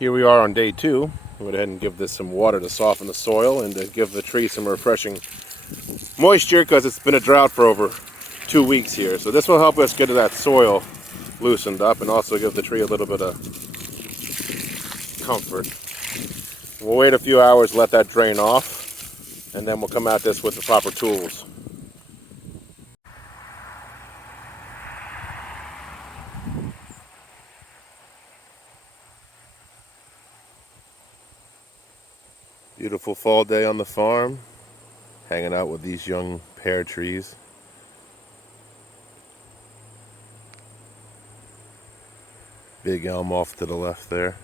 Here we are on day 2. I'm going to go ahead and give this some water to soften the soil and to give the tree some refreshing moisture because it's been a drought for over 2 weeks here. So this will help us get that soil loosened up and also give the tree a little bit of comfort. We'll wait a few hours, let that drain off, and then we'll come at this with the proper tools. Beautiful fall day on the farm, hanging out with these young pear trees. Big elm off to the left there.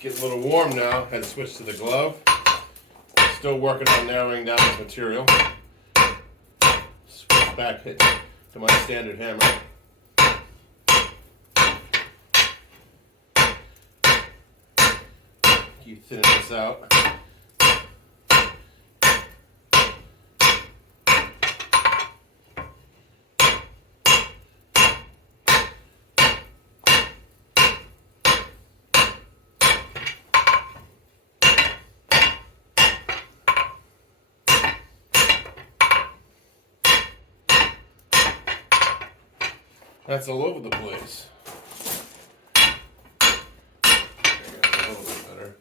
Getting a little warm now. Had to switch to the glove. Still working on narrowing down this material. Switch back hit to my standard hammer. Keep thinning this out. That's all over the place. Okay, that's a little bit better.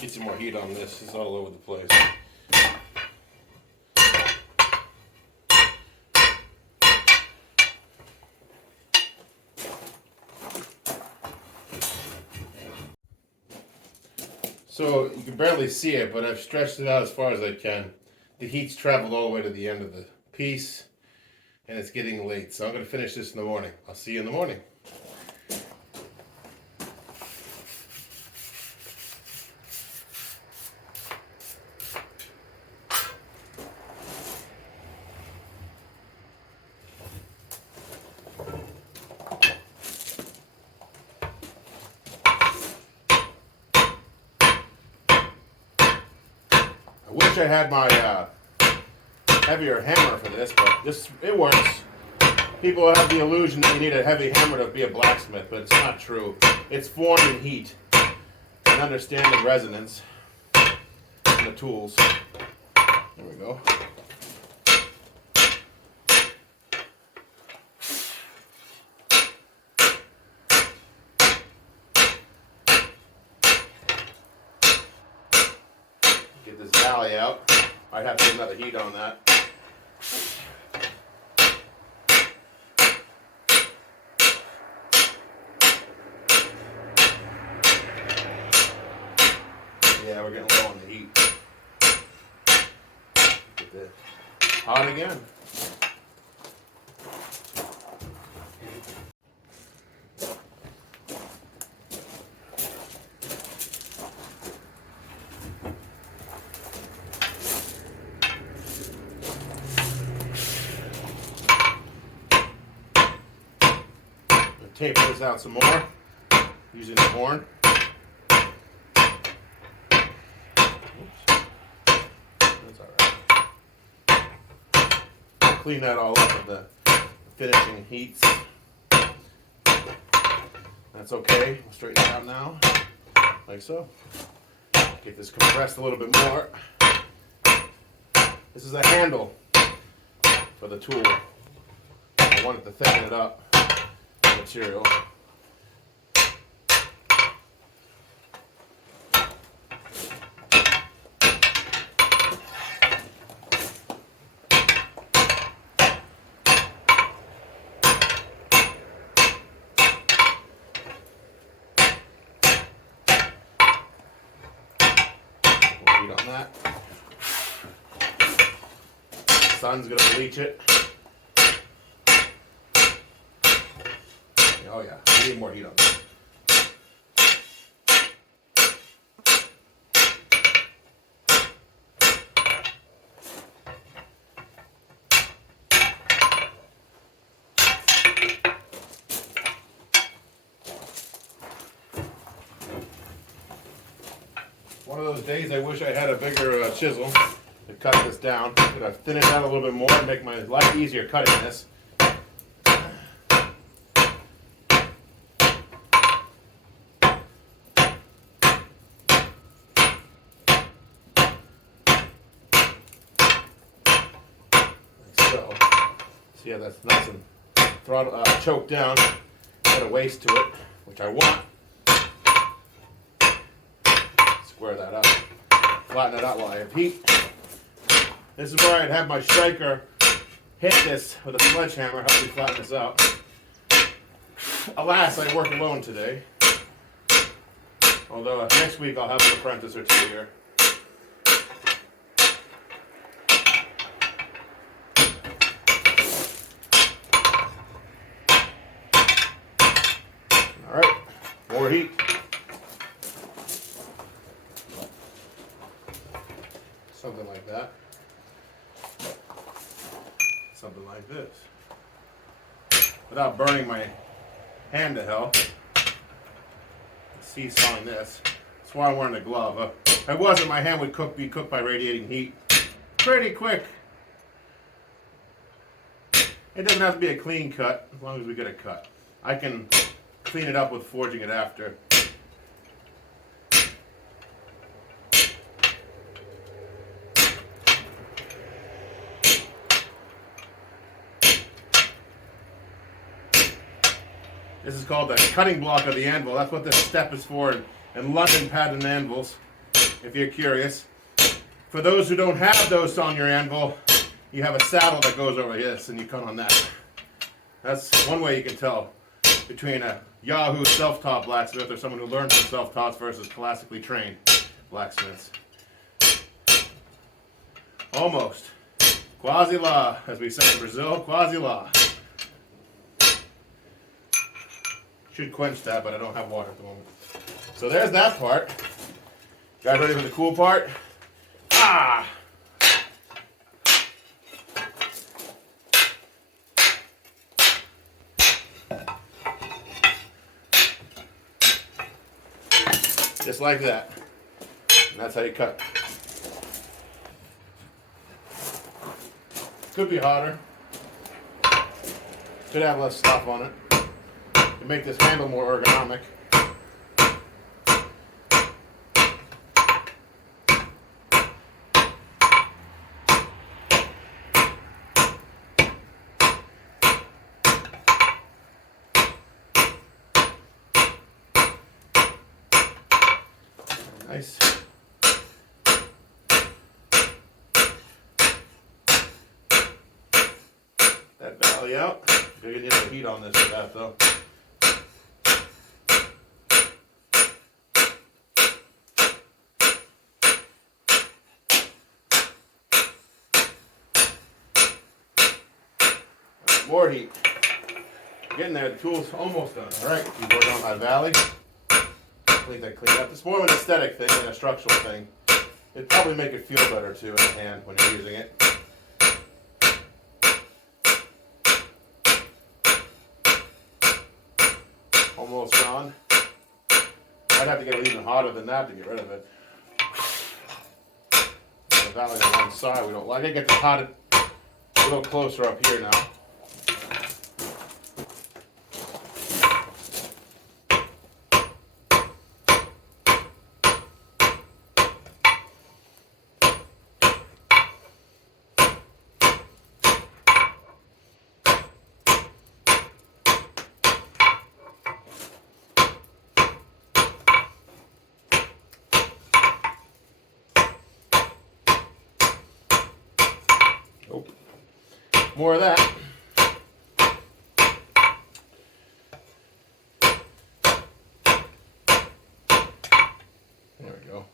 Get some more heat on this. It's all over the place. So you can barely see it, but I've stretched it out as far as I can. The heat's traveled all the way to the end of the piece, and it's getting late. So I'm going to finish this in the morning. I'll see you in the morning. I wish I had my heavier hammer for this, but it works. People have the illusion that you need a heavy hammer to be a blacksmith, but it's not true. It's formed in heat and understanding resonance and the tools. There we go. Get this valley out. I'd have to get another heat on that. Yeah, we're getting low on the heat. Get this hot again. Tape this out some more using the horn. Oops. That's all right. Clean that all up with the finishing heats. That's okay. We'll straighten it out now, like so. Get this compressed a little bit more. This is a handle for the tool. I wanted to thicken it up. Material. We'll heat on that. Sun's gonna bleach it. Oh yeah, we need more heat on this. One of those days I wish I had a bigger chisel to cut this down. I'm going to thin it out a little bit more and make my life easier cutting this. See how that's nice and choked down. Got a waist to it, which I want. Square that up. Flatten it out while I have heat. This is where I'd have my striker hit this with a sledgehammer, help me flatten this out. Alas, I work alone today. Although next week I'll have an apprentice or two here. Alright, more heat. Something like that. Something like this. Without burning my hand to hell. Seesawing this. That's why I'm wearing a glove. If I wasn't, my hand would be cooked by radiating heat pretty quick. It doesn't have to be a clean cut, as long as we get a cut. I can clean it up with forging it after. This is called the cutting block of the anvil. That's what this step is for in London pattern anvils, if you're curious. For those who don't have those on your anvil, you have a saddle that goes over this and you cut on that. That's one way you can tell between a Yahoo self-taught blacksmith or someone who learned from self-taught versus classically trained blacksmiths. Almost. Quasi-la, as we say in Brazil, quasi-la. Should quench that, but I don't have water at the moment. So there's that part. Guys ready for the cool part? Ah! Just like that. And that's how you cut. Could be hotter. Could have less stuff on it. To make this handle more ergonomic. Nice. That valley out. You're gonna need some heat on this for that though. More heat. Getting there, the tool's almost done. Alright, keep working on that valley. Clean up. It's more of an aesthetic thing than a structural thing. It'd probably make it feel better too in the hand when you're using it. Almost gone. I'd have to get it even hotter than that to get rid of it. The valley on one side we don't like it. Get the hot a little closer up here now. More of that. There we go.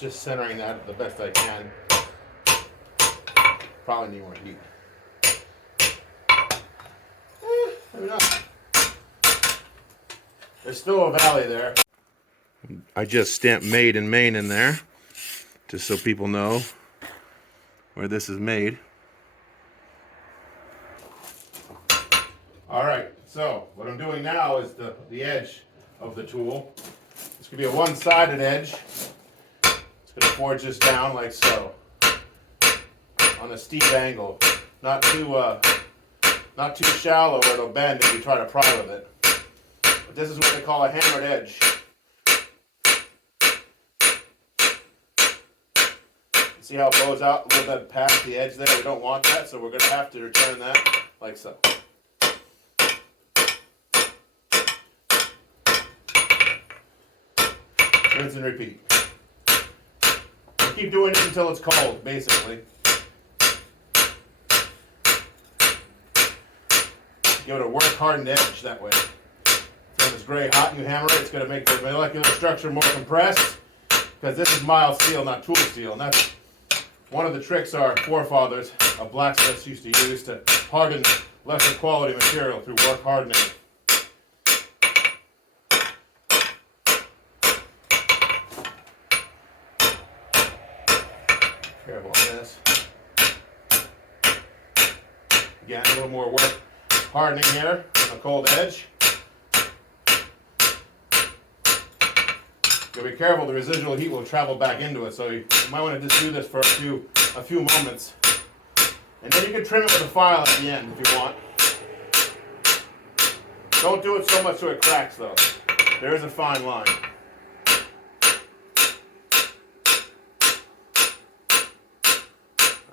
Just centering that the best I can. Probably need more heat. Maybe not. There's still a valley there. I just stamped made in Maine in there, just so people know where this is made. Alright, so what I'm doing now is the edge of the tool. This could be a one-sided edge. It's going to forge this down like so, on a steep angle, not too shallow where it'll bend if you try to pry with it. But this is what they call a hammered edge. See how it blows out a little bit past the edge there? We don't want that, so we're going to have to return that like so. Rinse and repeat. Keep doing it until it's cold, basically. Give it a work-hardened edge that way. So when it's gray hot and you hammer it, it's going to make the molecular structure more compressed, because this is mild steel, not tool steel. And that's one of the tricks our forefathers of blacksmiths used to use to harden lesser quality material through work hardening. Careful on this. Again, a little more work hardening here on a cold edge. You'll be careful, the residual heat will travel back into it, so you might want to just do this for a few moments. And then you can trim it with a file at the end if you want. Don't do it so much so it cracks though. There is a fine line.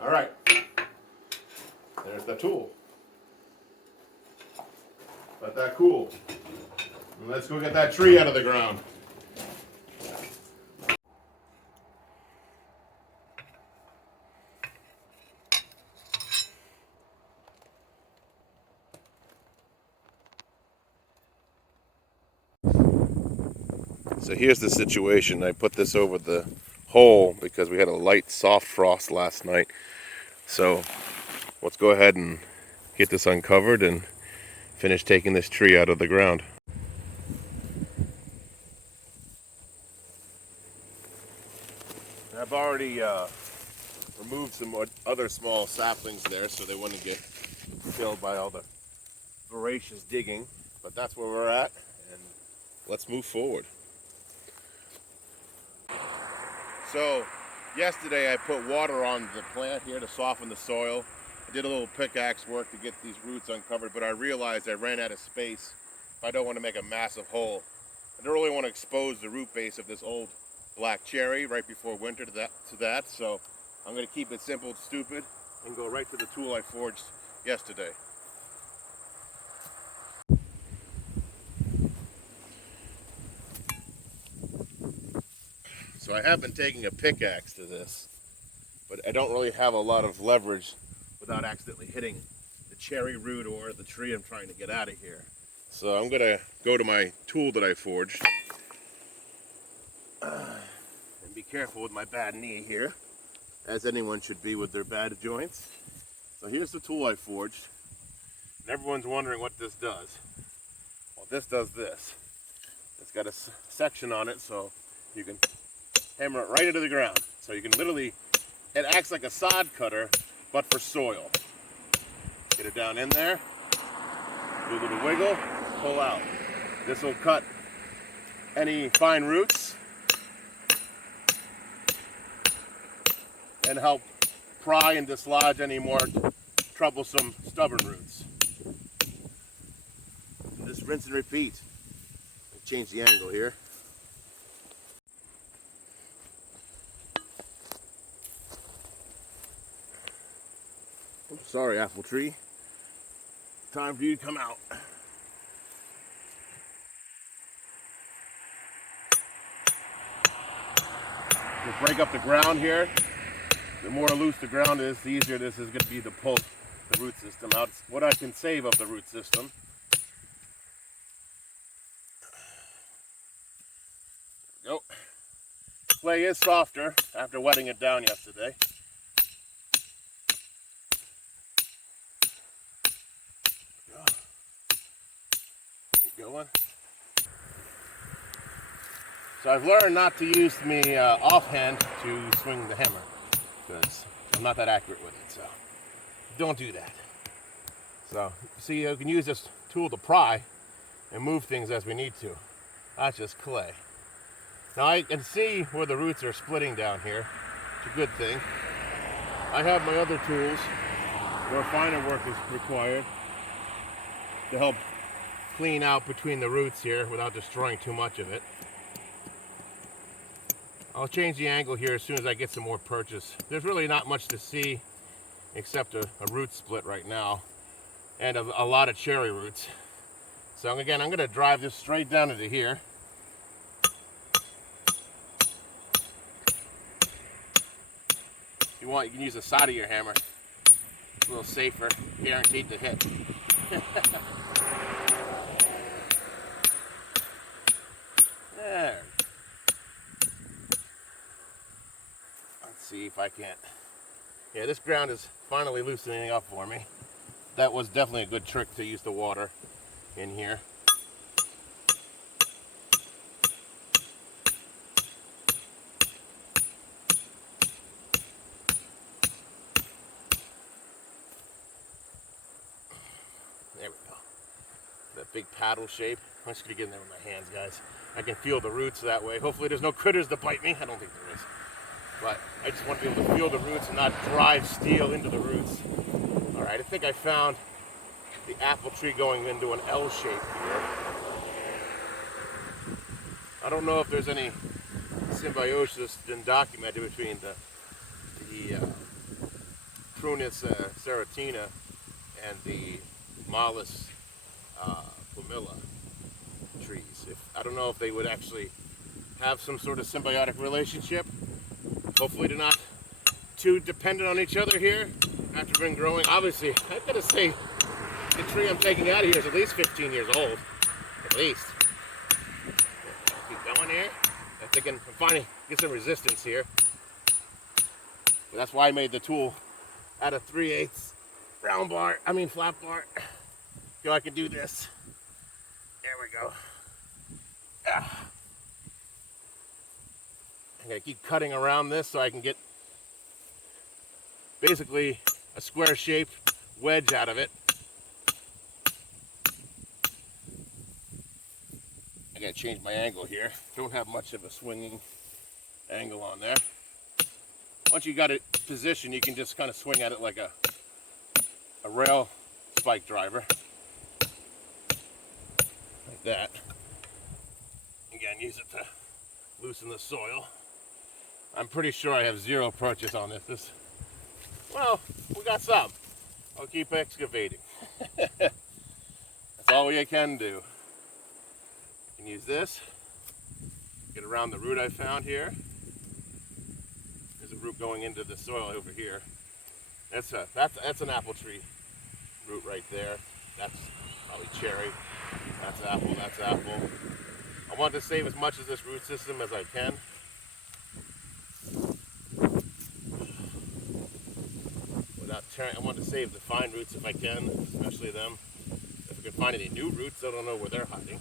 Alright, there's the tool. Let that cool. And let's go get that tree out of the ground. So here's the situation. I put this over the hole because we had a light soft frost last night. So let's go ahead and get this uncovered and finish taking this tree out of the ground. I've already removed some other small saplings there so they wouldn't get killed by all the voracious digging, but that's where we're at, and let's move forward. So yesterday I put water on the plant here to soften the soil. I did a little pickaxe work to get these roots uncovered, but I realized I ran out of space if I don't want to make a massive hole. I don't really want to expose the root base of this old black cherry right before winter to that, so I'm going to keep it simple, stupid, and go right to the tool I forged yesterday. So I have been taking a pickaxe to this, but I don't really have a lot of leverage without accidentally hitting the cherry root or the tree I'm trying to get out of here. So I'm going to go to my tool that I forged and be careful with my bad knee here, as anyone should be with their bad joints. So here's the tool I forged, and everyone's wondering what this does. Well, this does this. It's got a section on it so you can hammer it right into the ground. So you can literally, it acts like a sod cutter, but for soil. Get it down in there, do a little wiggle, pull out. This will cut any fine roots and help pry and dislodge any more troublesome, stubborn roots. And just rinse and repeat. Change the angle here. Oh, sorry, apple tree. Time for you to come out. Just break up the ground here. The more loose the ground is, the easier this is going to be to pull the root system out. It's what I can save of the root system. There we go. Clay is softer after wetting it down yesterday. Keep going. So I've learned not to use me offhand to swing the hammer, because I'm not that accurate with it, so don't do that. So, see, you can use this tool to pry and move things as we need to. That's just clay. Now I can see where the roots are splitting down here. It's a good thing. I have my other tools where finer work is required to help clean out between the roots here without destroying too much of it. I'll change the angle here as soon as I get some more purchase. There's really not much to see except a root split right now and a lot of cherry roots. So again, I'm going to drive this straight down into here. If you want, you can use the side of your hammer. It's a little safer, guaranteed to hit. There. Let's see if I can't. Yeah, this ground is finally loosening up for me. That was definitely a good trick to use the water in here. There we go. That big paddle shape. I'm just going to get in there with my hands, guys. I can feel the roots that way. Hopefully there's no critters to bite me. I don't think there is. But I just want to be able to feel the roots and not drive steel into the roots. All right, I think I found the apple tree going into an L shape here. I don't know if there's any symbiosis been documented between the Prunus serratina and the Malus pumila trees. I don't know if they would actually have some sort of symbiotic relationship. Hopefully they're not too dependent on each other here after been growing. Obviously, I've got to say the tree I'm taking out of here is at least 15 years old. At least. Keep going here. I'm thinking I'm finally get some resistance here. But that's why I made the tool out of 3/8 flat bar. Feel I can do this. There we go. I'm gonna keep cutting around this so I can get basically a square shaped wedge out of it. I gotta change my angle here. Don't have much of a swinging angle on there. Once you got it positioned, you can just kind of swing at it like a rail spike driver. Like that. Again, use it to loosen the soil. I'm pretty sure I have zero purchase on this. Well, we got some. I'll keep excavating. That's all we can do. You can use this. Get around the root I found here. There's a root going into the soil over here. That's an apple tree root right there. That's probably cherry. That's apple. That's apple. I want to save as much of this root system as I can. I want to save the fine roots if I can, especially them. If I can find any new roots, I don't know where they're hiding.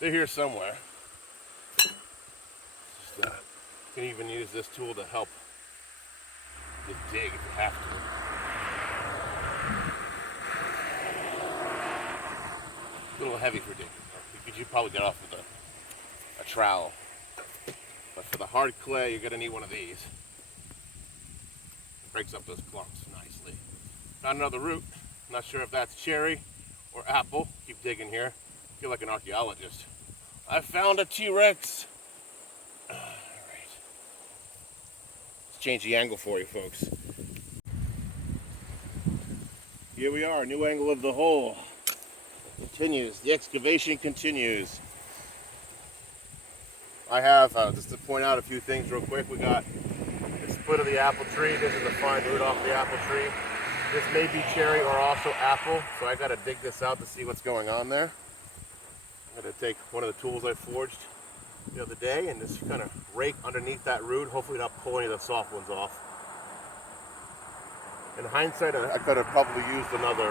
They're here somewhere. Just, you can even use this tool to help just dig if you have to. A little heavy for digging. You could probably get off with a trowel. But for the hard clay, you're going to need one of these. It breaks up those clumps nicely. Found another root. Not sure if that's cherry or apple. Keep digging here. I feel like an archaeologist. I found a T-Rex. All right. Let's change the angle for you folks. Here we are, new angle of the hole. Continues. The excavation continues. I have, just to point out a few things real quick, we got the split of the apple tree. This is the fine root off the apple tree. This may be cherry or also apple, so I gotta dig this out to see what's going on there. I'm gonna take one of the tools I forged the other day and just kind of rake underneath that root, hopefully not pull any of the soft ones off. In hindsight, I could have probably used another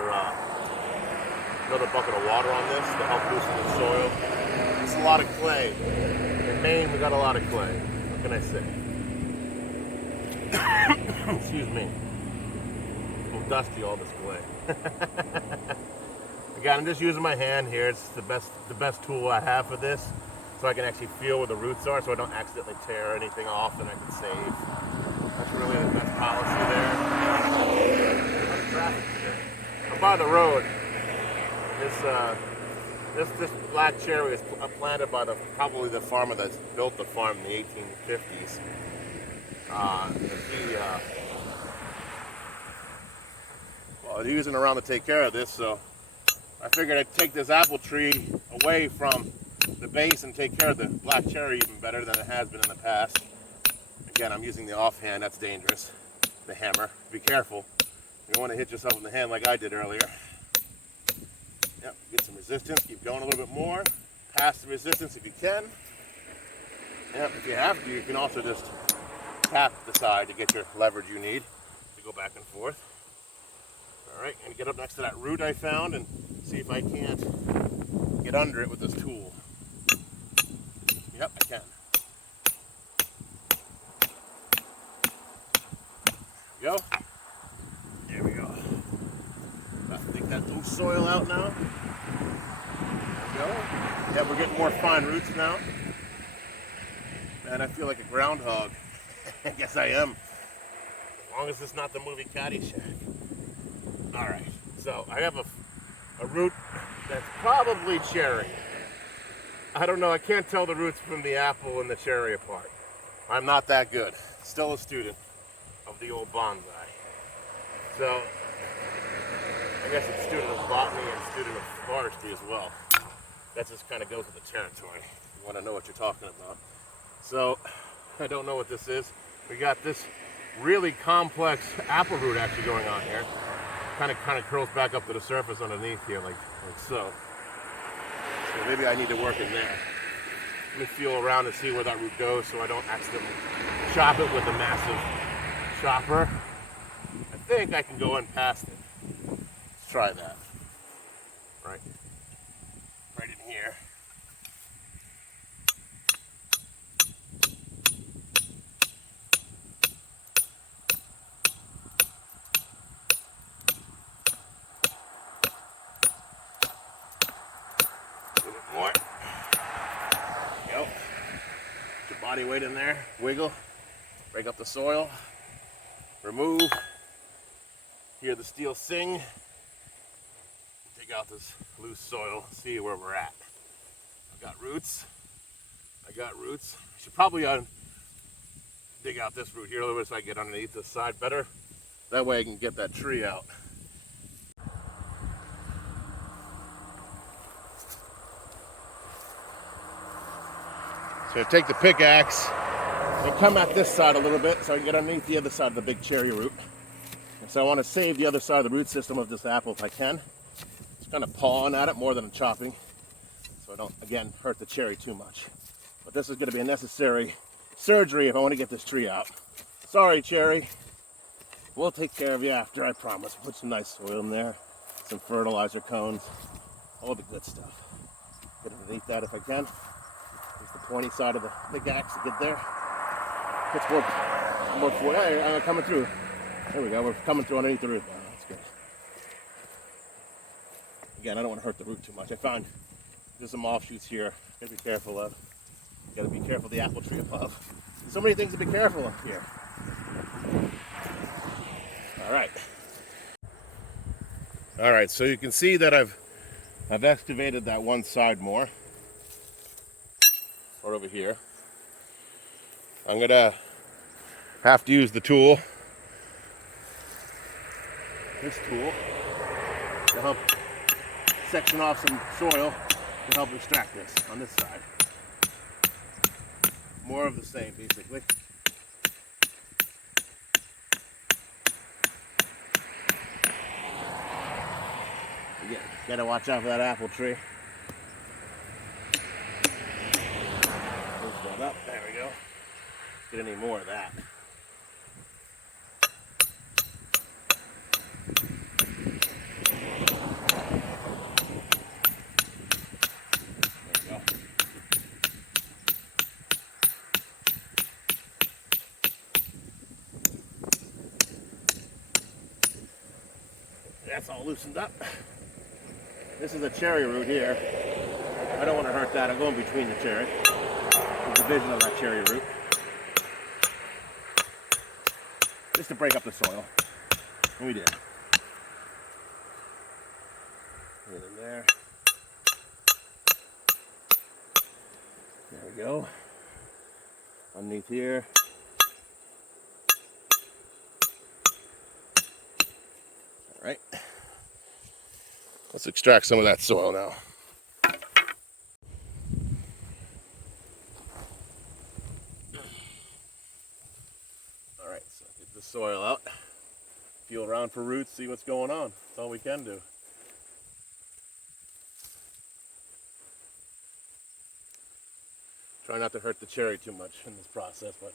bucket of water on this to help loosen the soil. It's a lot of clay. In Maine, we got a lot of clay. What can I say? Excuse me. A little dusty, all this clay. Again, I'm just using my hand here. It's the best tool I have for this, so I can actually feel where the roots are, so I don't accidentally tear anything off that I can save. That's really the best policy there. Traffic here. I'm by the road. This black cherry is planted by probably the farmer that built the farm in the 1850s. He wasn't around to take care of this, so I figured I'd take this apple tree away from the base and take care of the black cherry even better than it has been in the past. Again, I'm using the offhand. That's dangerous. The hammer. Be careful. You don't want to hit yourself in the hand like I did earlier. Yep, get some resistance. Keep going a little bit more. Pass the resistance if you can. Yep, if you have to, you can also just tap the side to get your leverage you need to go back and forth. All right, and get up next to that root I found and see if I can't get under it with this tool. Yep, I can. There we go. There we go. About to dig that loose soil out now. There we go. Yeah, we're getting more fine roots now. Man, I feel like a groundhog. I guess I am. As long as it's not the movie Caddyshack. Alright, so I have a root that's probably cherry. I don't know, I can't tell the roots from the apple and the cherry apart. I'm not that good. Still a student of the old bonsai. So, I guess it's student of botany and student of forestry as well. That just kind of goes with the territory. You want to know what you're talking about. So, I don't know what this is. We got this really complex apple root actually going on here. Kind of curls back up to the surface underneath here, like so. So maybe I need to work in there. Let me feel around and see where that root goes so I don't accidentally chop it with a massive chopper. I think I can go in past it. try that. Right in here. A little bit more. There you go. Put your body weight in there. Wiggle. Break up the soil. Remove. Hear the steel sing. Take out this loose soil. See where we're at. I've got roots. I should probably dig out this root here a little bit so I get underneath this side better. That way I can get that tree out. So take the pickaxe and come at this side a little bit so I can get underneath the other side of the big cherry root. And so I want to save the other side of the root system of this apple if I can. Just kind of pawing at it more than I'm chopping, so I don't, again, hurt the cherry too much. But this is going to be a necessary surgery if I want to get this tree out. Sorry, cherry. We'll take care of you after, I promise. Put some nice soil in there, some fertilizer cones, all the good stuff. Get underneath that if I can. Use the pointy side of the pickaxe to get there. It's more forward. Hey, I'm coming through. There we go. We're coming through underneath the root now. That's good. Again, I don't want to hurt the root too much. I found there's some offshoots here. Gotta be careful of. Gotta be careful of the apple tree above. So many things to be careful of here. All right, so you can see that I've excavated that one side more. Right over here. I'm gonna have to use the tool. This tool to help section off some soil to help extract this on this side. More of the same, basically. Again, gotta watch out for that apple tree. Move that up, there we go. Get any more of that. That's all loosened up. This is a cherry root here. I don't want to hurt that. I'm going between the cherry. The division of that cherry root. Just to break up the soil. And we did. Get in there. There we go. Underneath here. All right. Let's extract some of that soil now. All right, so get the soil out. Feel around for roots, see what's going on. That's all we can do. Try not to hurt the cherry too much in this process, but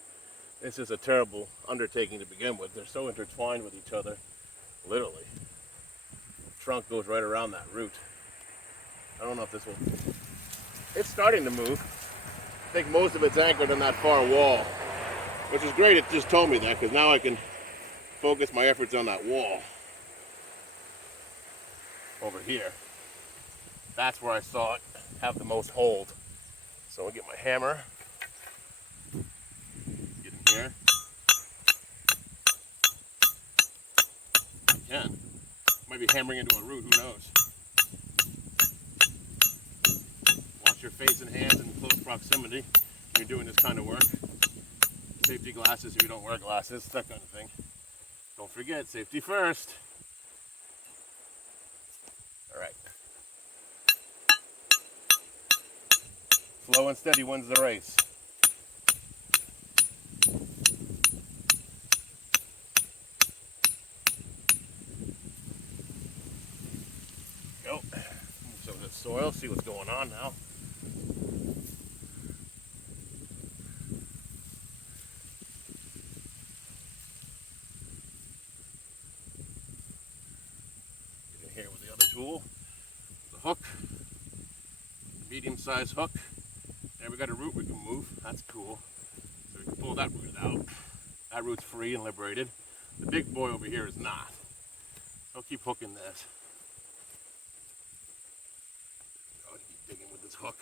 this is a terrible undertaking to begin with. They're so intertwined with each other, literally. Trunk goes right around that root. I don't know if this will... It's starting to move. I think most of it's anchored in that far wall, which is great. It just told me that, because now I can focus my efforts on that wall over here. That's where I saw it have the most hold. So I'll get my hammer, get in here. I can. Might be hammering into a root, who knows? Watch your face and hands in close proximity when you're doing this kind of work. Safety glasses if you don't wear glasses, that kind of thing. Don't forget, safety first. All right. Slow and steady wins the race. Go. Some of this soil, see what's going on now. Get in here hook, medium-sized hook. There we got a root we can move. That's cool. So we can pull that root out. That root's free and liberated. The big boy over here is not. I'll keep hooking this. I'll keep digging with this hook.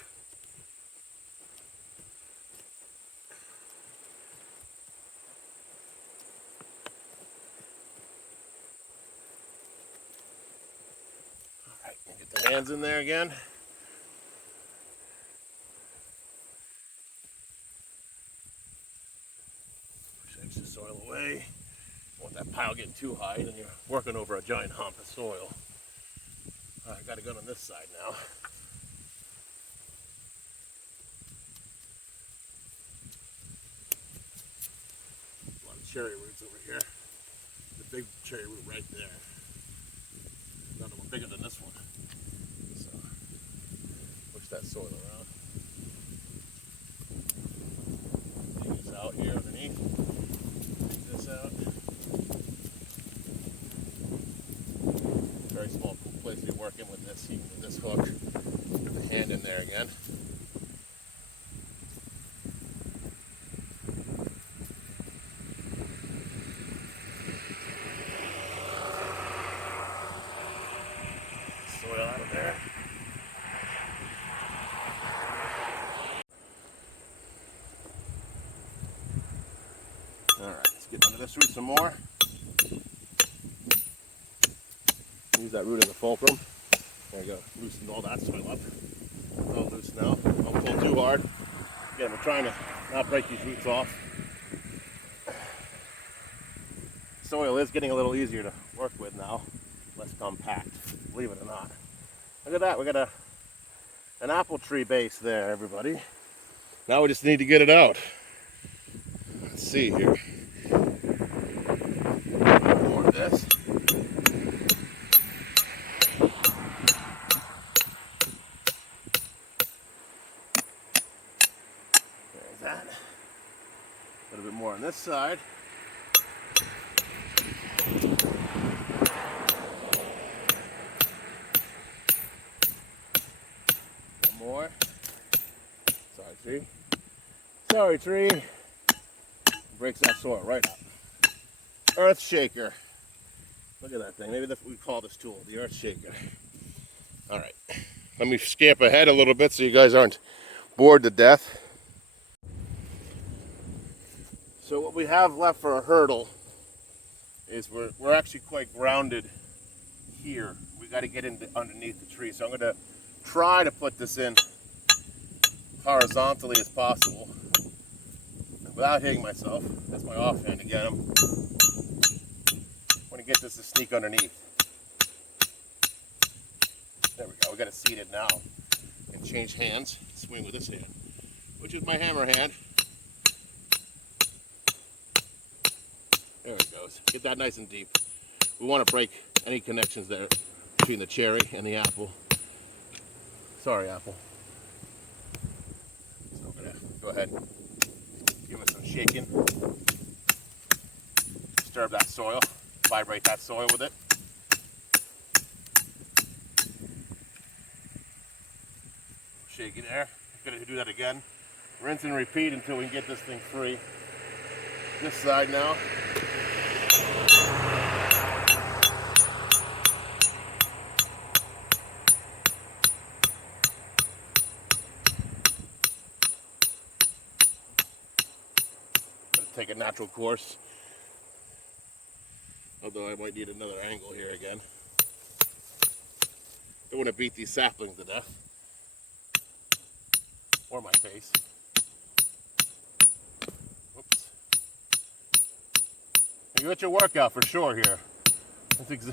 Alright, get the hands in there again. Push extra soil away. Don't want that pile getting too high, then you're working over a giant hump of soil. Alright, got a gun on this side now. A lot of cherry roots over here. The big cherry root right there. Another one bigger than this one. So push that soil around. Take this out here underneath. Take this out. Very small place to be working with this, even with this hook. Put the hand in there again. Soil out of there. Alright, let's get under this root some more. Use that root as a fulcrum. There you go. Loosen all that soil up. It's all loose now. Don't pull too hard. Again, we're trying to not break these roots off. Soil is getting a little easier to work with now. Less compact, believe it or not. Look at that. We got an apple tree base there, everybody. Now we just need to get it out. Let's see here. More of this. There's that. A little bit more on this side. One more. Sorry, tree. Sorry, tree. Breaks that soil right up. Earth shaker. Look at that thing. Maybe that's what we call this tool, the earth shaker. All right. Let me skip ahead a little bit so you guys aren't bored to death. So what we have left for a hurdle is we're actually quite grounded here. We got to get in underneath the tree. So I'm going to try to put this in horizontally as possible without hitting myself. That's my offhand again. I'm going to get this to sneak underneath. There we go. We got to seat it now and change hands. Swing with this hand, which is my hammer hand. There it goes. Get that nice and deep. We want to break any connections there between the cherry and the apple. Sorry, apple. So I'm going to go ahead and give it some shaking. Disturb that soil. Vibrate that soil with it. Shaky there. Going to do that again. Rinse and repeat until we can get this thing free. This side now. Take a natural course, although I might need another angle here again. Don't want to beat these saplings to death, or my face. Oops. You got your workout for sure here. That's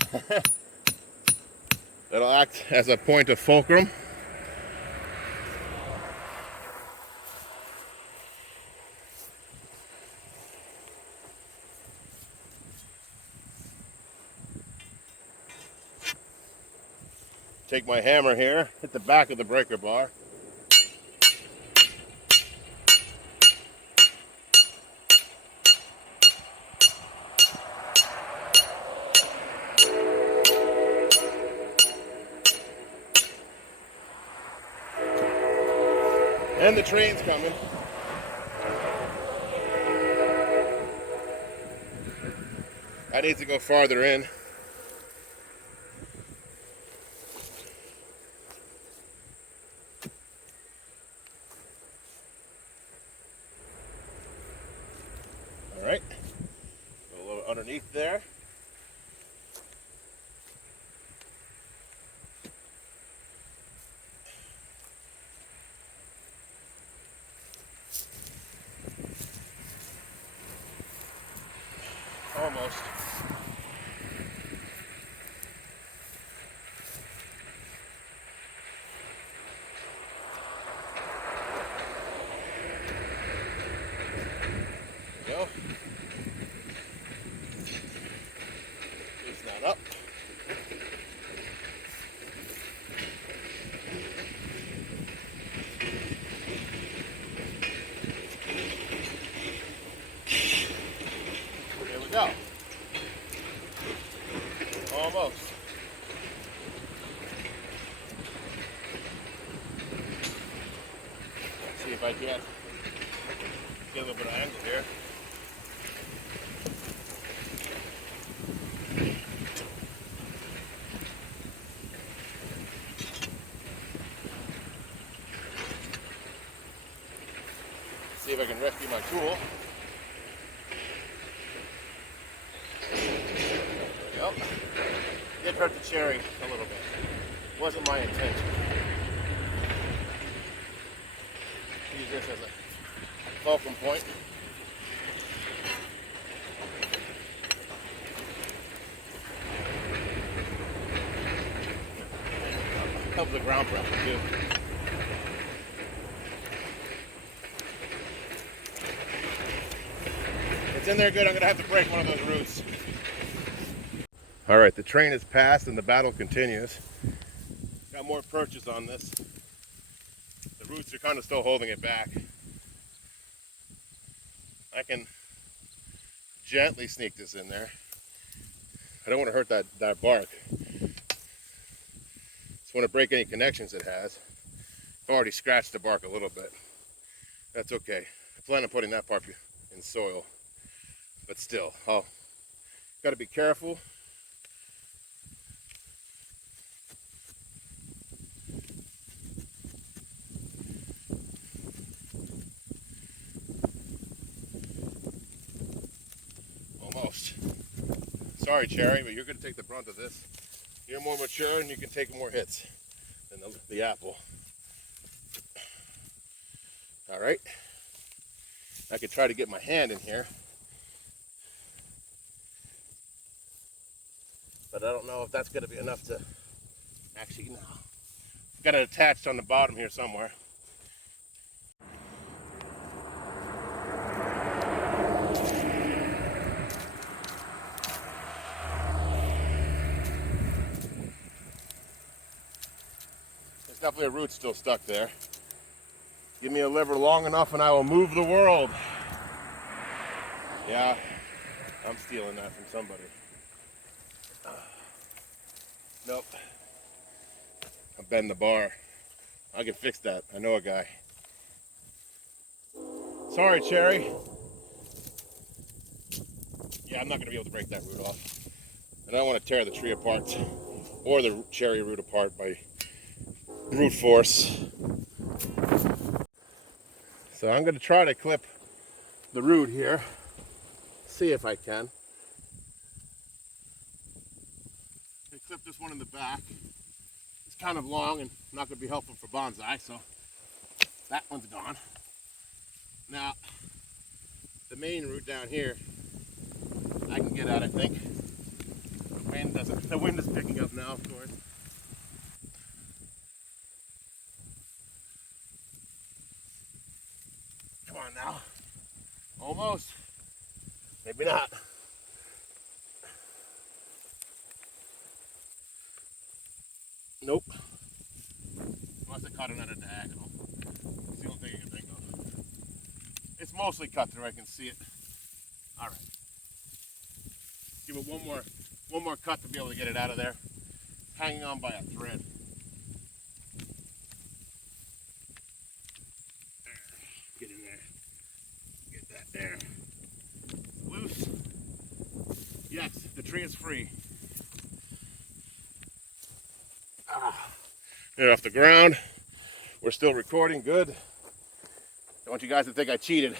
That'll act as a point of fulcrum. Take my hammer here, hit the back of the breaker bar. And the train's coming. I need to go farther in. All right, a little underneath there. Almost. There we go. It's not up. There we go. Almost. Let's see if I can get a little bit of angle here. See if I can rescue my tool. There we go. Did hurt the cherry a little bit. Wasn't my intention. Use this as a fulcrum point. Helps the ground pressure too. It's in there good. I'm gonna have to break one of those roots. All right, the train is passed and the battle continues. Got more perches on this. The roots are kind of still holding it back. I can gently sneak this in there. I don't want to hurt that bark. Just want to break any connections it has. I've already scratched the bark a little bit. That's okay. I plan on putting that part in soil. But still, got to be careful. Almost. Sorry, Cherry, but you're going to take the brunt of this. You're more mature and you can take more hits than the apple. All right. I could try to get my hand in here, but I don't know if that's going to be enough to actually, no. Got it attached on the bottom here somewhere. There's definitely a root still stuck there. Give me a lever long enough and I will move the world. Yeah, I'm stealing that from somebody. Nope. I bend the bar. I can fix that. I know a guy. Sorry, Cherry. Yeah, I'm not going to be able to break that root off. And I don't want to tear the tree apart or the cherry root apart by brute force. So I'm going to try to clip the root here. See if I can. I clip this one in the back. It's kind of long and not going to be helpful for bonsai, so that one's gone. Now, the main root down here, I can get at, I think. The wind is picking up now, of course. Come on now. Almost. Maybe not. Nope. Unless I cut it at a diagonal. That's the only thing I can think of. It's mostly cut through, I can see it. Alright. Give it one more cut to be able to get it out of there. Hanging on by a thread. There. Loose. Yes, the tree is free. They're off the ground. We're still recording. Good. I want you guys to think I cheated.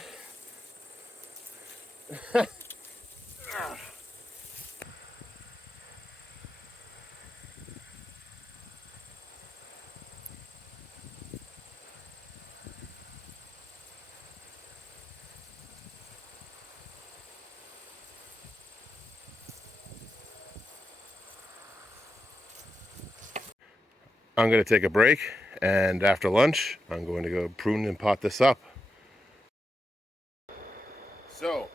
I'm going to take a break, and after lunch, I'm going to go prune and pot this up. So,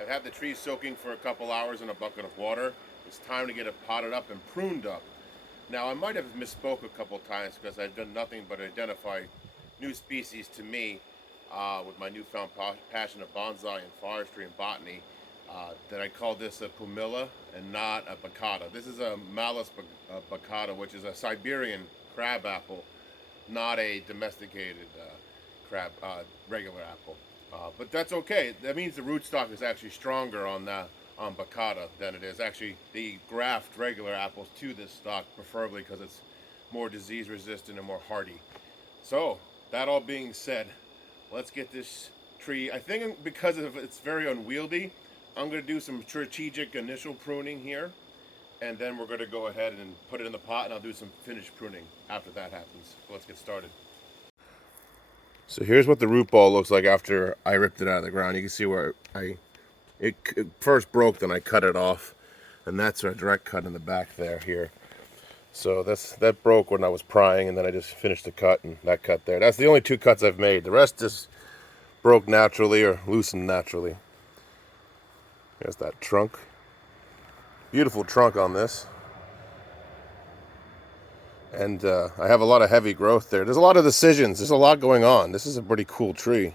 I've had the tree soaking for a couple hours in a bucket of water. It's time to get it potted up and pruned up. Now, I might have misspoke a couple times because I've done nothing but identify new species to me with my newfound passion of bonsai and forestry and botany. That I call this a pumila and not a baccata. This is a Malus baccata, which is a Siberian crab apple, not a domesticated regular apple. But that's okay. That means the rootstock is actually stronger on baccata than it is actually the graft regular apples to this stock, preferably because it's more disease resistant and more hardy. So that all being said, let's get this tree. I think because of it's very unwieldy, I'm going to do some strategic initial pruning here, and then we're going to go ahead and put it in the pot, and I'll do some finished pruning after that happens. So let's get started. So here's what the root ball looks like after I ripped it out of the ground. You can see where it first broke, then I cut it off, and that's a direct cut in the back there here. So that broke when I was prying, and then I just finished the cut, and that cut there. That's the only two cuts I've made. The rest just broke naturally or loosened naturally. There's that trunk. Beautiful trunk on this. And I have a lot of heavy growth there. There's a lot of decisions. There's a lot going on. This is a pretty cool tree.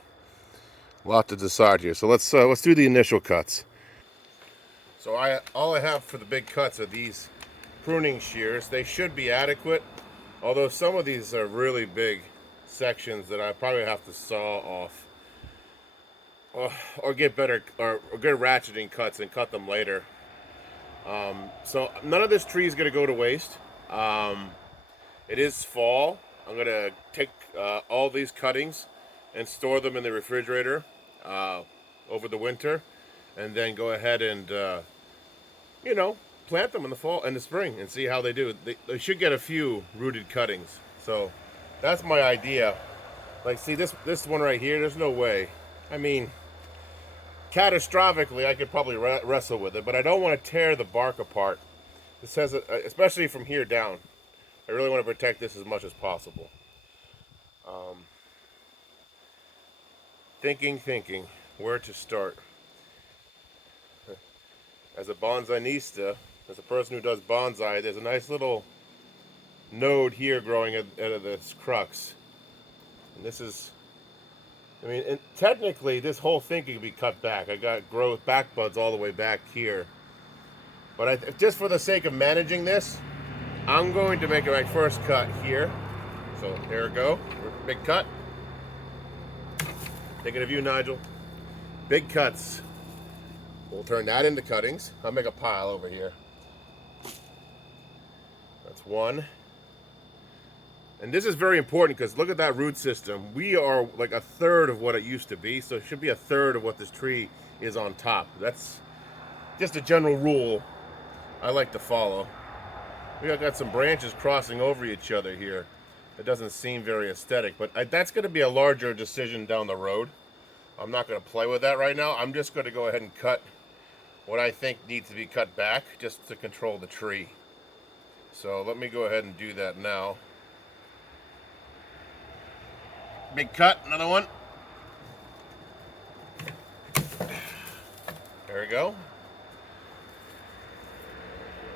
A lot to decide here. So let's do the initial cuts. So all I have for the big cuts are these pruning shears. They should be adequate, although some of these are really big sections that I probably have to saw off. Or get better, or good ratcheting cuts and cut them later. So none of this tree is going to go to waste. It is fall. I'm going to take all these cuttings and store them in the refrigerator over the winter, and then go ahead and plant them in the fall and the spring and see how they do. They should get a few rooted cuttings. So that's my idea. Like, see this one right here. There's no way. I mean, catastrophically, I could probably wrestle with it, but I don't want to tear the bark apart. This has, especially from here down. I really want to protect this as much as possible. Thinking, where to start. As a bonsainista, as a person who does bonsai, there's a nice little node here growing out of this crux. And this is, I mean, and technically, this whole thing can be cut back. I got back buds all the way back here. But just for the sake of managing this, I'm going to make my first cut here. So there we go. Big cut. Thinking of you, Nigel. Big cuts. We'll turn that into cuttings. I'll make a pile over here. That's one. And this is very important because look at that root system. We are like a third of what it used to be, so it should be a third of what this tree is on top. That's just a general rule I like to follow. We got some branches crossing over each other here. It doesn't seem very aesthetic, but that's going to be a larger decision down the road. I'm not going to play with that right now. I'm just going to go ahead and cut what I think needs to be cut back just to control the tree. So let me go ahead and do that now. Big cut, another one. There we go.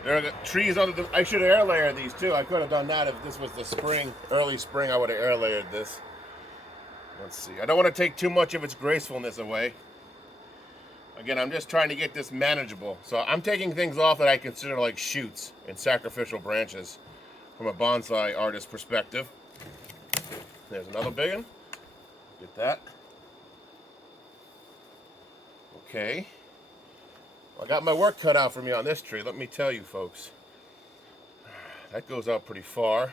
There are the trees under the. I should air layer these too. I could have done that if this was the spring, early spring. I would have air layered this. Let's see. I don't want to take too much of its gracefulness away. Again, I'm just trying to get this manageable. So I'm taking things off that I consider like shoots and sacrificial branches from a bonsai artist perspective. There's another big one. Get that. Okay. I got my work cut out for me on this tree, let me tell you folks. That goes out pretty far.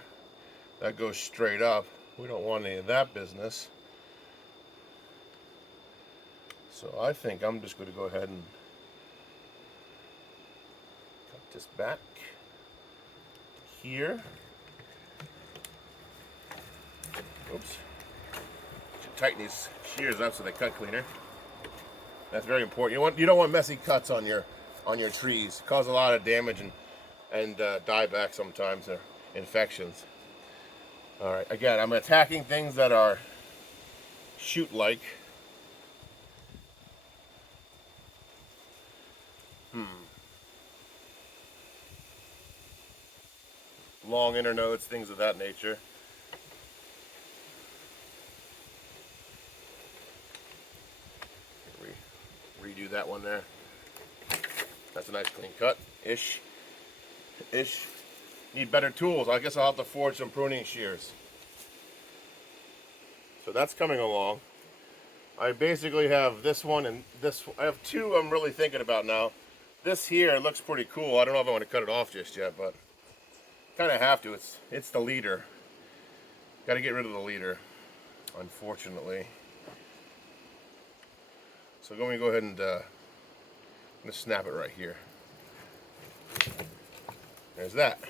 That goes straight up. We don't want any of that business. So I think I'm just going to go ahead and cut this back here. Oops. Should tighten these shears up so they cut cleaner. That's very important. You don't want messy cuts on your trees. Cause a lot of damage and dieback sometimes, or infections. All right. Again, I'm attacking things that are shoot-like. Long internodes, things of that nature. Redo that one there. That's a nice clean cut. Ish. Need better tools. I guess I'll have to forge some pruning shears. So that's coming along. I basically have this one and this. I have two I'm really thinking about now. This here looks pretty cool. I don't know if I want to cut it off just yet, but kind of have to. It's the leader. Got to get rid of the leader, unfortunately. So I'm going to go ahead and I'm going to snap it right here. There's that.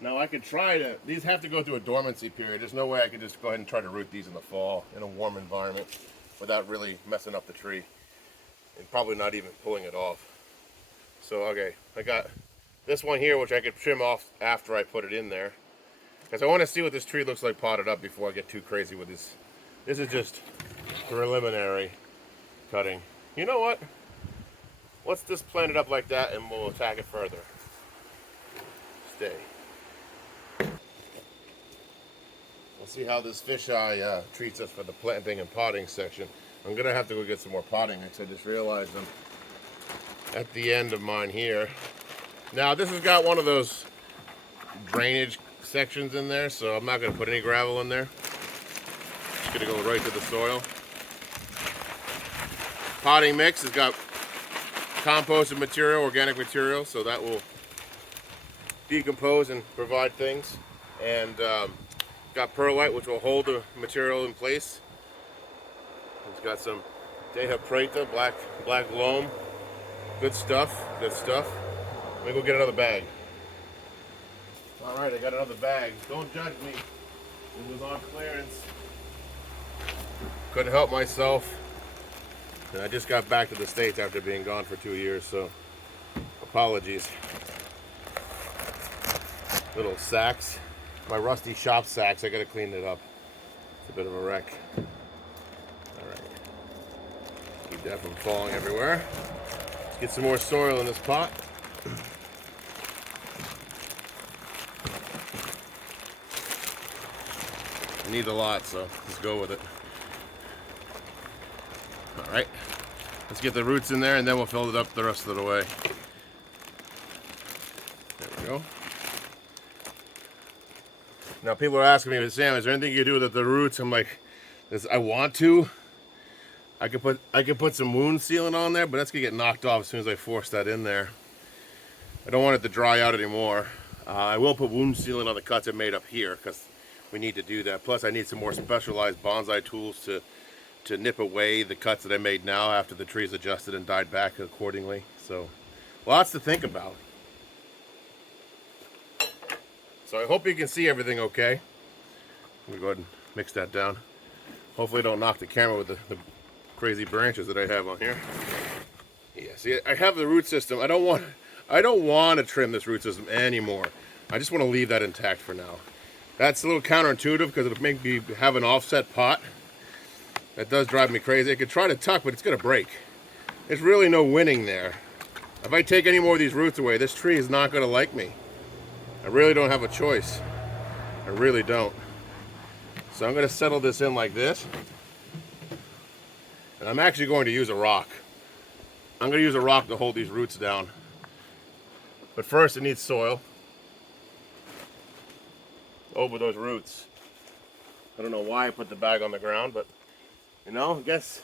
Now I could try to, these have to go through a dormancy period. There's no way I could just go ahead and try to root these in the fall in a warm environment without really messing up the tree and probably not even pulling it off. So okay, I got this one here which I could trim off after I put it in there because I want to see what this tree looks like potted up before I get too crazy with this. This is just preliminary cutting. You know what? Let's just plant it up like that and we'll attack it further. Stay. We'll see how this fisheye treats us for the planting and potting section. I'm gonna have to go get some more potting mix. I just realized I'm at the end of mine here. Now this has got one of those drainage sections in there, so I'm not gonna put any gravel in there. Just gonna go right to the soil. Potting mix has got composted material, organic material, so that will decompose and provide things. And got perlite, which will hold the material in place. It's got some Deja Preta, black loam. Good stuff, good stuff. Let me go get another bag. All right, I got another bag. Don't judge me. It was on clearance. Couldn't help myself. And I just got back to the States after being gone for 2 years, so apologies. Little sacks. My rusty shop sacks, I gotta clean it up. It's a bit of a wreck. Alright. Keep that from falling everywhere. Let's get some more soil in this pot. I need a lot, so let's go with it. Alright. Let's get the roots in there and then we'll fill it up the rest of the way. There we go. Now people are asking me, Sam, is there anything you can do with the roots? I'm like, I want to. I could put some wound sealant on there, but that's gonna get knocked off as soon as I force that in there. I don't want it to dry out anymore. I will put wound sealant on the cuts I made up here because we need to do that. Plus I need some more specialized bonsai tools to nip away the cuts that I made now after the tree's adjusted and died back accordingly. So lots to think about. So I hope you can see everything okay. I'm gonna go ahead and mix that down. Hopefully I don't knock the camera with the crazy branches that I have on here. Yeah, see, I have the root system. I don't want to trim this root system anymore. I just want to leave that intact for now. That's a little counterintuitive because it'll make me have an offset pot. That does drive me crazy. I could try to tuck, but it's gonna break. There's really no winning there. If I take any more of these roots away, this tree is not gonna like me. I really don't have a choice. I really don't. So I'm going to settle this in like this. And I'm actually going to use a rock. I'm going to use a rock to hold these roots down. But first it needs soil over those roots. I don't know why I put the bag on the ground, but you know, I guess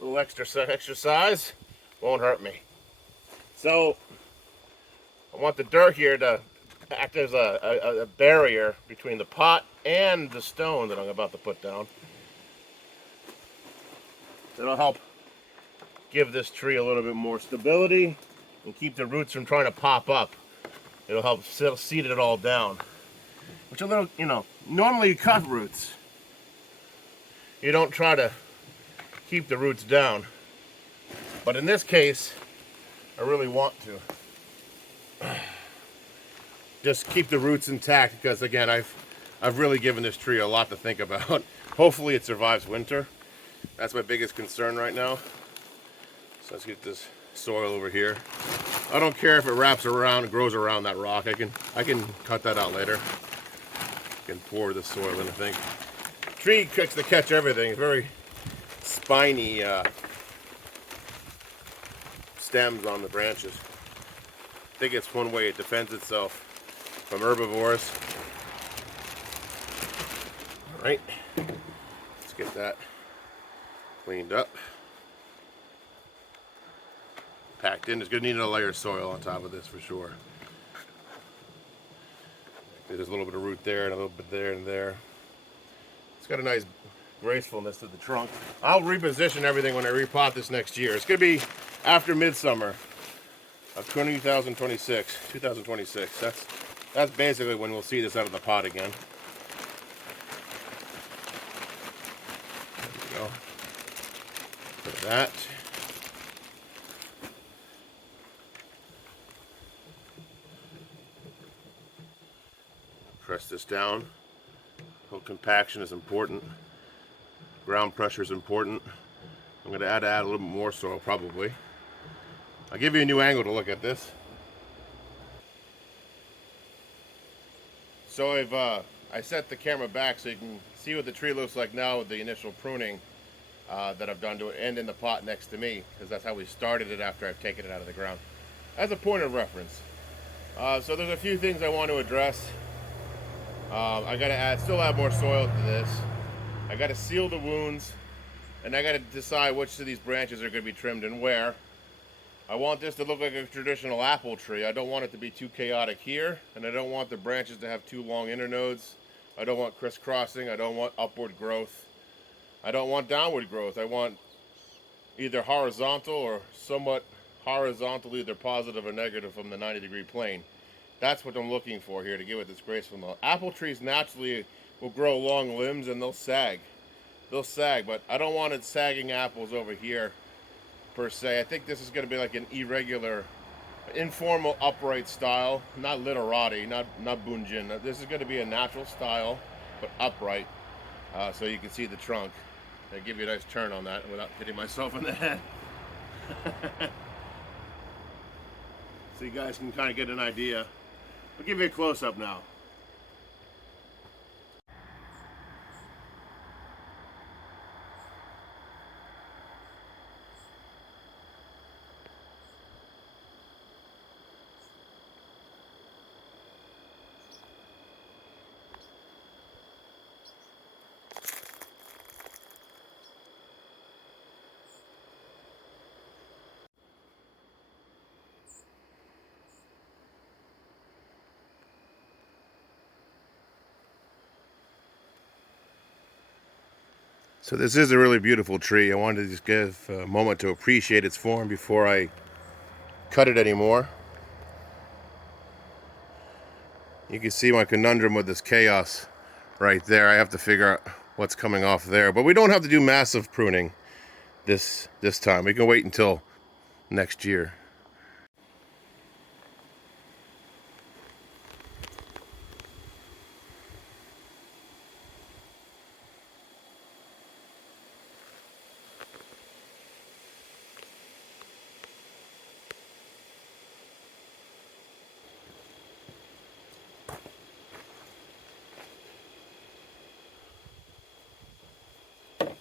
A little extra exercise won't hurt me. So I want the dirt here to act as a barrier between the pot and the stone that I'm about to put down. It'll help give this tree a little bit more stability and keep the roots from trying to pop up. It'll help seed it all down. Which a little, normally you cut roots. You don't try to keep the roots down. But in this case, I really want to. Just keep the roots intact because, again, I've really given this tree a lot to think about. Hopefully it survives winter. That's my biggest concern right now. So let's get this soil over here. I don't care if it wraps around and grows around that rock. I can cut that out later. I can pour the soil in, I think. Tree tricks to catch everything. It's very spiny stems on the branches. I think it's one way it defends itself from herbivores. All right, let's get that cleaned up. Packed in. It's going to need a layer of soil on top of this for sure. There's a little bit of root there and a little bit there and there. It's got a nice gracefulness to the trunk. I'll reposition everything when I repot this next year. It's going to be after midsummer of 2026. That's basically when we'll see this out of the pot again. There we go. Put that. Press this down. Whole compaction is important. Ground pressure is important. I'm going to add a little bit more soil probably. I'll give you a new angle to look at this. So I set the camera back so you can see what the tree looks like now with the initial pruning that I've done to it, and in the pot next to me, because that's how we started it after I've taken it out of the ground. As a point of reference. So there's a few things I want to address. I gotta still add more soil to this. I gotta seal the wounds, and I gotta decide which of these branches are gonna be trimmed and where. I want this to look like a traditional apple tree. I don't want it to be too chaotic here, and I don't want the branches to have too long internodes. I don't want crisscrossing. I don't want upward growth. I don't want downward growth. I want either horizontal or somewhat horizontal, either positive or negative from the 90-degree plane. That's what I'm looking for here to give it this graceful look. Apple trees naturally will grow long limbs and they'll sag. They'll sag, but I don't want it sagging apples over here per se. I think this is going to be like an irregular, informal, upright style. Not literati, not bunjin. This is going to be a natural style, but upright. So you can see the trunk. I'll give you a nice turn on that without hitting myself in the head. So you guys can kind of get an idea. I'll give you a close-up now. So this is a really beautiful tree. I wanted to just give a moment to appreciate its form before I cut it anymore. You can see my conundrum with this chaos right there. I have to figure out what's coming off there. But we don't have to do massive pruning this time. We can wait until next year.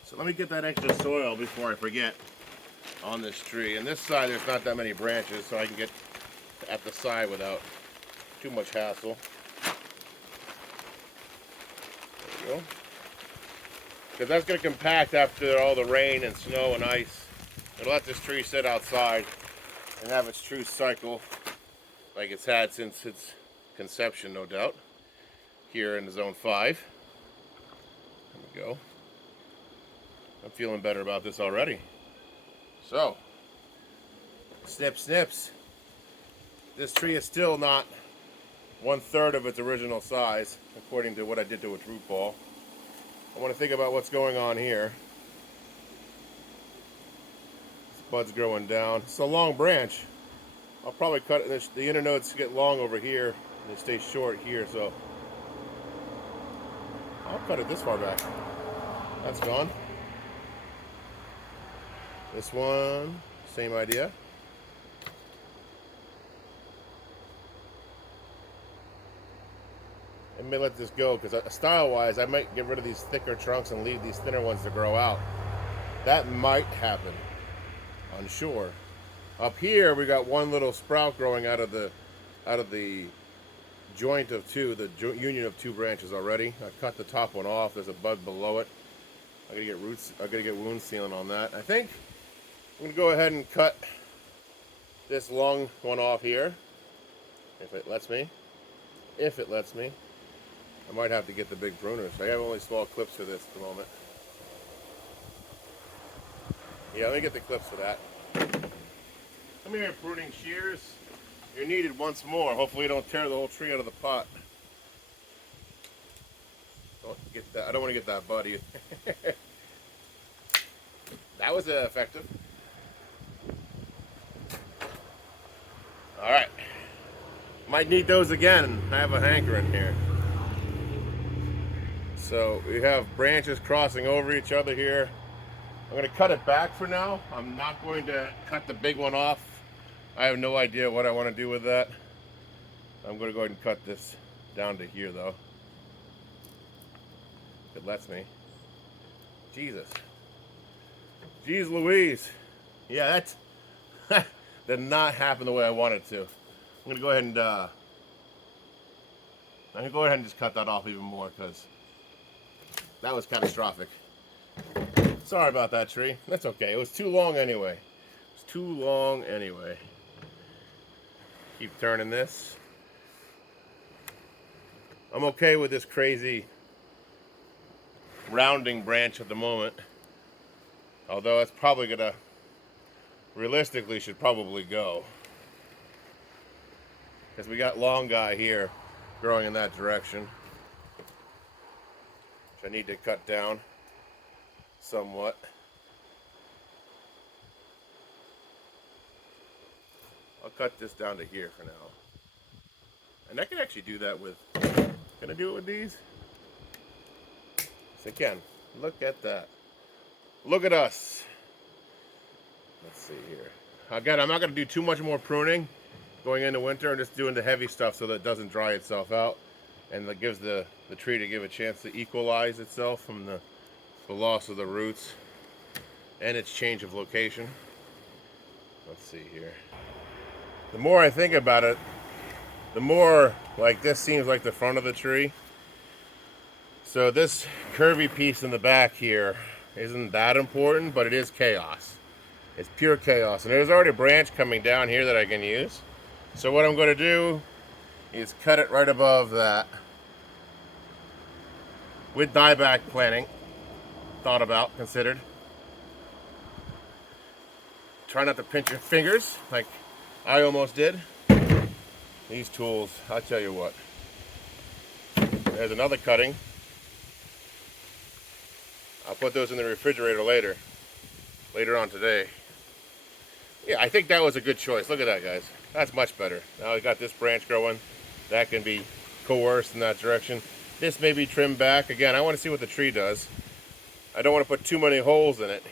So let me get that extra soil before I forget on this tree. And this side there's not that many branches, so I can get at the side without too much hassle. There we go. Because that's going to compact after all the rain and snow and ice Gonna let this tree sit outside and have its true cycle like it's had since its conception, no doubt, here in zone 5. There we go. I'm feeling better about this already. So, snip snips. This tree is still not 1/3 of its original size, according to what I did to its root ball. I want to think about what's going on here. This bud's growing down. It's a long branch. I'll probably cut it. The internodes get long over here, and they stay short here, so I'll cut it this far back. That's gone. This one, same idea. I may let this go because style-wise, I might get rid of these thicker trunks and leave these thinner ones to grow out. That might happen. Unsure. Up here, we got one little sprout growing out of the joint of two, the union of two branches already. I cut the top one off. There's a bud below it. I gotta get roots. I gotta get wound sealing on that. I think I'm gonna go ahead and cut this long one off here, if it lets me. If it lets me. I might have to get the big pruners. I have only small clips for this at the moment. Yeah, let me get the clips for that. Come here, pruning shears. You're needed once more. Hopefully you don't tear the whole tree out of the pot. Don't get that. I don't want to get that bud either. That was effective. All right. Might need those again. I have a hankering here. So we have branches crossing over each other here. I'm going to cut it back for now. I'm not going to cut the big one off. I have no idea what I want to do with that. I'm going to go ahead and cut this down to here though. If it lets me. Jesus. Jeez Louise. Yeah, that did not happen the way I wanted to. I'm going to go ahead and just cut that off even more because that was catastrophic. Sorry about that tree. That's okay. It was too long anyway. It was too long anyway. Keep turning this. I'm okay with this crazy rounding branch at the moment. Although it's probably gonna, realistically should probably go. Because we got long guy here growing in that direction. Which I need to cut down somewhat. I'll cut this down to here for now. And I can actually do that with, can I do it with these? Yes, I can. Look at that. Look at us. Let's see here. Again, I'm not going to do too much more pruning going into winter. I'm just doing the heavy stuff so that it doesn't dry itself out. And that gives the tree to give a chance to equalize itself from the loss of the roots and its change of location. Let's see here. The more I think about it, the more like this seems like the front of the tree. So this curvy piece in the back here isn't that important, but it is chaos. It's pure chaos. And there's already a branch coming down here that I can use. So what I'm going to do is cut it right above that with dieback planting. Thought about, considered. Try not to pinch your fingers like I almost did. These tools, I'll tell you what. There's another cutting. I'll put those in the refrigerator later on today. Yeah, I think that was a good choice. Look at that, guys. That's much better. Now we got this branch growing. That can be coerced in that direction. This may be trimmed back. Again, I want to see what the tree does. I don't want to put too many holes in it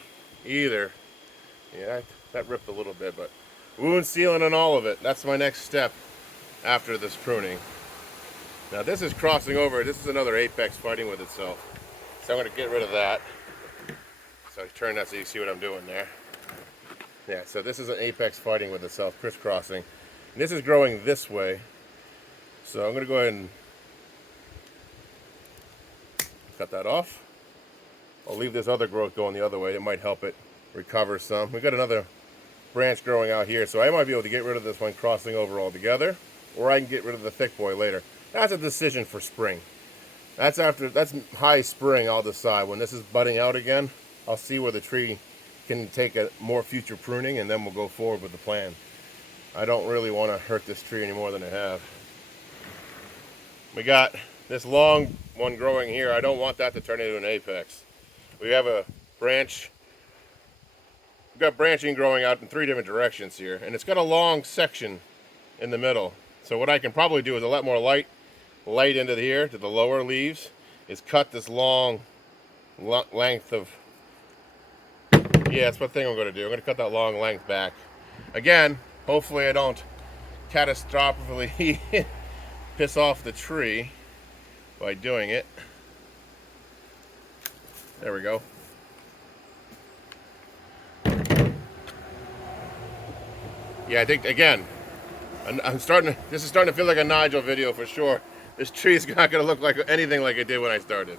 either. Yeah, that ripped a little bit, but wound sealing and all of it. That's my next step after this pruning. Now this is crossing over. This is another apex fighting with itself. So I'm going to get rid of that. So I turn that so you see what I'm doing there. Yeah, so this is an apex fighting with itself, crisscrossing. And this is growing this way. So I'm going to go ahead and cut that off. I'll leave this other growth going the other way. It might help it recover some. We've got another branch growing out here, so I might be able to get rid of this one crossing over altogether, or I can get rid of the thick boy later. That's a decision for spring. That's high spring. I'll decide when this is budding out again. I'll see where the tree can take a more future pruning, and then we'll go forward with the plan. I don't really want to hurt this tree any more than I have. We got this long one growing here. I don't want that to turn into an apex. We have a branch. We've got branching growing out in 3 different directions here, and it's got a long section in the middle. So what I can probably do is a lot more light into here to the lower leaves, is cut this long length of, yeah, that's what thing I'm going to do. I'm going to cut that long length back. Again, hopefully I don't catastrophically piss off the tree by doing it. There we go. Yeah, I think, again, this is starting to feel like a Nigel video for sure. This tree is not going to look like anything like it did when I started,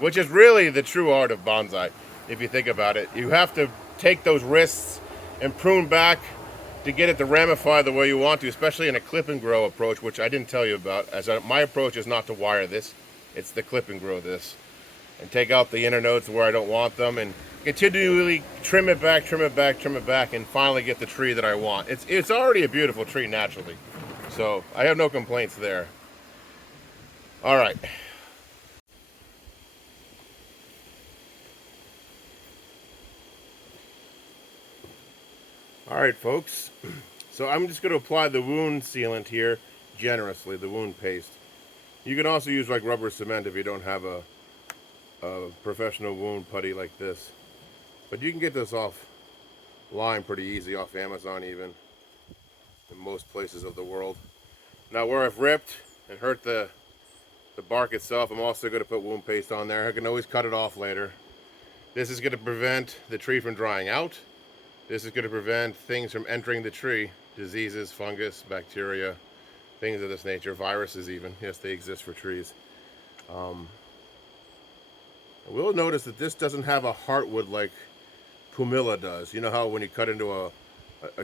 which is really the true art of bonsai, if you think about it. You have to take those risks and prune back to get it to ramify the way you want to, especially in a clip and grow approach, which I didn't tell you about. My approach is not to wire this, it's the clip and grow this, and take out the inner nodes where I don't want them, and continually trim it back, and finally get the tree that I want. It's already a beautiful tree naturally, so I have no complaints there. All right. All right, folks. So I'm just going to apply the wound sealant here generously, the wound paste. You can also use like rubber cement if you don't have a professional wound putty like this. But you can get this offline pretty easy, off Amazon even, in most places of the world. Now where I've ripped and hurt the bark itself, I'm also going to put wound paste on there. I can always cut it off later. This is going to prevent the tree from drying out. This is going to prevent things from entering the tree, diseases, fungus, bacteria, things of this nature, viruses even. Yes, they exist for trees. We'll notice that this doesn't have a heartwood like pumila does. You know how when you cut into a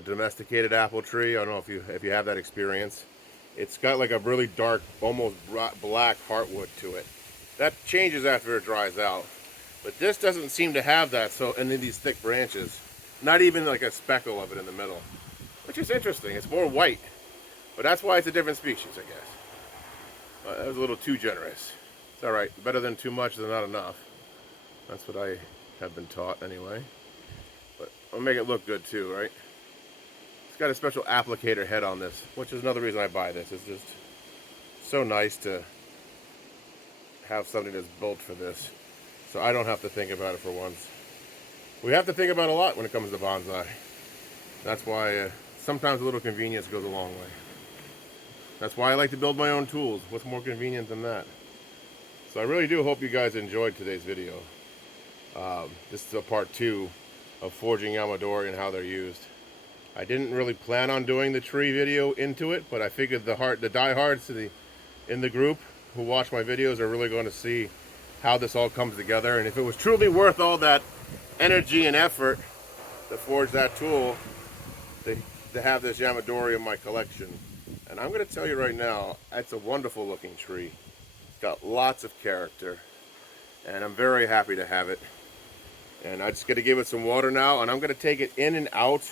domesticated apple tree, I don't know if you have that experience, it's got like a really dark, almost black heartwood to it. That changes after it dries out. But this doesn't seem to have that, so, and in these thick branches. Not even like a speckle of it in the middle, which is interesting. It's more white, but that's why it's a different species, I guess. That was a little too generous. It's all right. Better than too much than not enough. That's what I have been taught anyway. But I'll make it look good too, right? It's got a special applicator head on this, which is another reason I buy this. It's just so nice to have something that's built for this, so I don't have to think about it for once. We have to think about a lot when it comes to bonsai. That's why sometimes a little convenience goes a long way. That's why I like to build my own tools. What's more convenient than that? So I really do hope you guys enjoyed today's video. This is a part 2 of forging Yamadori and how they're used. I didn't really plan on doing the tree video into it, but I figured the diehards in the group who watch my videos are really going to see how this all comes together, and if it was truly worth all that energy and effort to forge that tool to have this Yamadori in my collection. And I'm going to tell you right now, it's a wonderful looking tree. It's got lots of character, and I'm very happy to have it. And I just got to give it some water now, and I'm going to take it in and out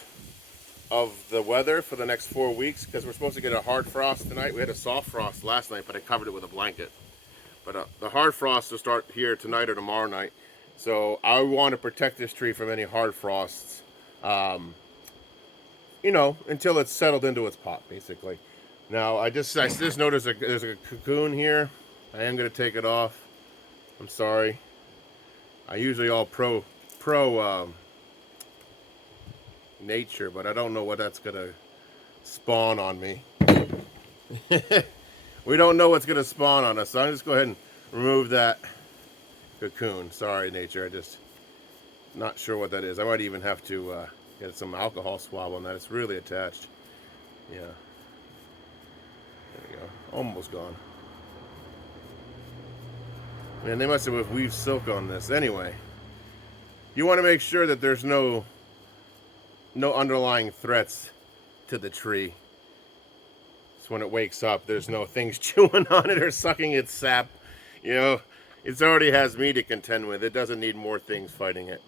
of the weather for the next 4 weeks, because we're supposed to get a hard frost tonight. We had a soft frost last night, but I covered it with a blanket. But the hard frost will start here tonight or tomorrow night. So I want to protect this tree from any hard frosts, you know, until it's settled into its pot, basically. Now, I just noticed there's a cocoon here. I am going to take it off. I'm sorry. I usually all pro nature, but I don't know what that's going to spawn on me. We don't know what's going to spawn on us, so I'm just go ahead and remove that cocoon. Sorry, nature. I just not sure what that is. I might even have to get some alcohol swab on that. It's really attached. Yeah. There we go. Almost gone. Man, they must have weaved silk on this. Anyway, you want to make sure that there's no no underlying threats to the tree. So when it wakes up, there's no things chewing on it or sucking its sap. You know, it already has me to contend with. It doesn't need more things fighting it.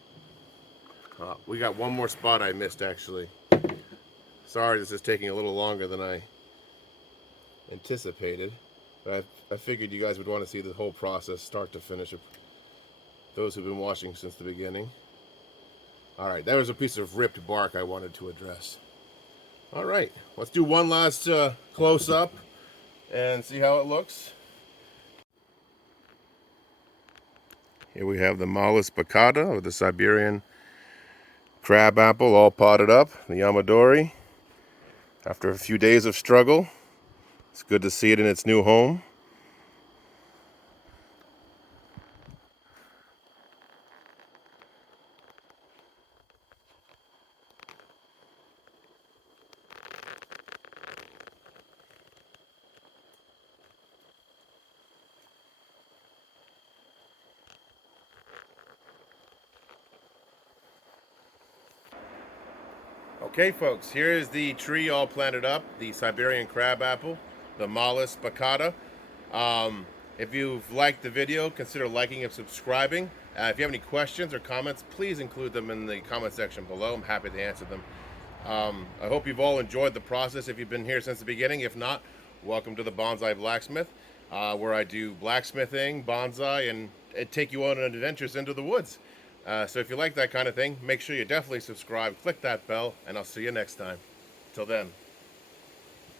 We got one more spot I missed, actually. Sorry, this is taking a little longer than I anticipated. But I figured you guys would want to see the whole process, start to finish. Those who've been watching since the beginning. All right, there was a piece of ripped bark I wanted to address. All right, let's do one last close-up and see how it looks. Here we have the Malus baccata, or the Siberian crabapple, all potted up, the Yamadori. After a few days of struggle, it's good to see it in its new home. Okay, folks, here is the tree all planted up, the Siberian crabapple, the Malus baccata. If you've liked the video, consider liking and subscribing. If you have any questions or comments, please include them in the comment section below. I'm happy to answer them. I hope you've all enjoyed the process if you've been here since the beginning. If not, welcome to the Bonsai Blacksmith, where I do blacksmithing, bonsai, and take you on adventures into the woods. So if you like that kind of thing, make sure you definitely subscribe, click that bell, and I'll see you next time. Till then.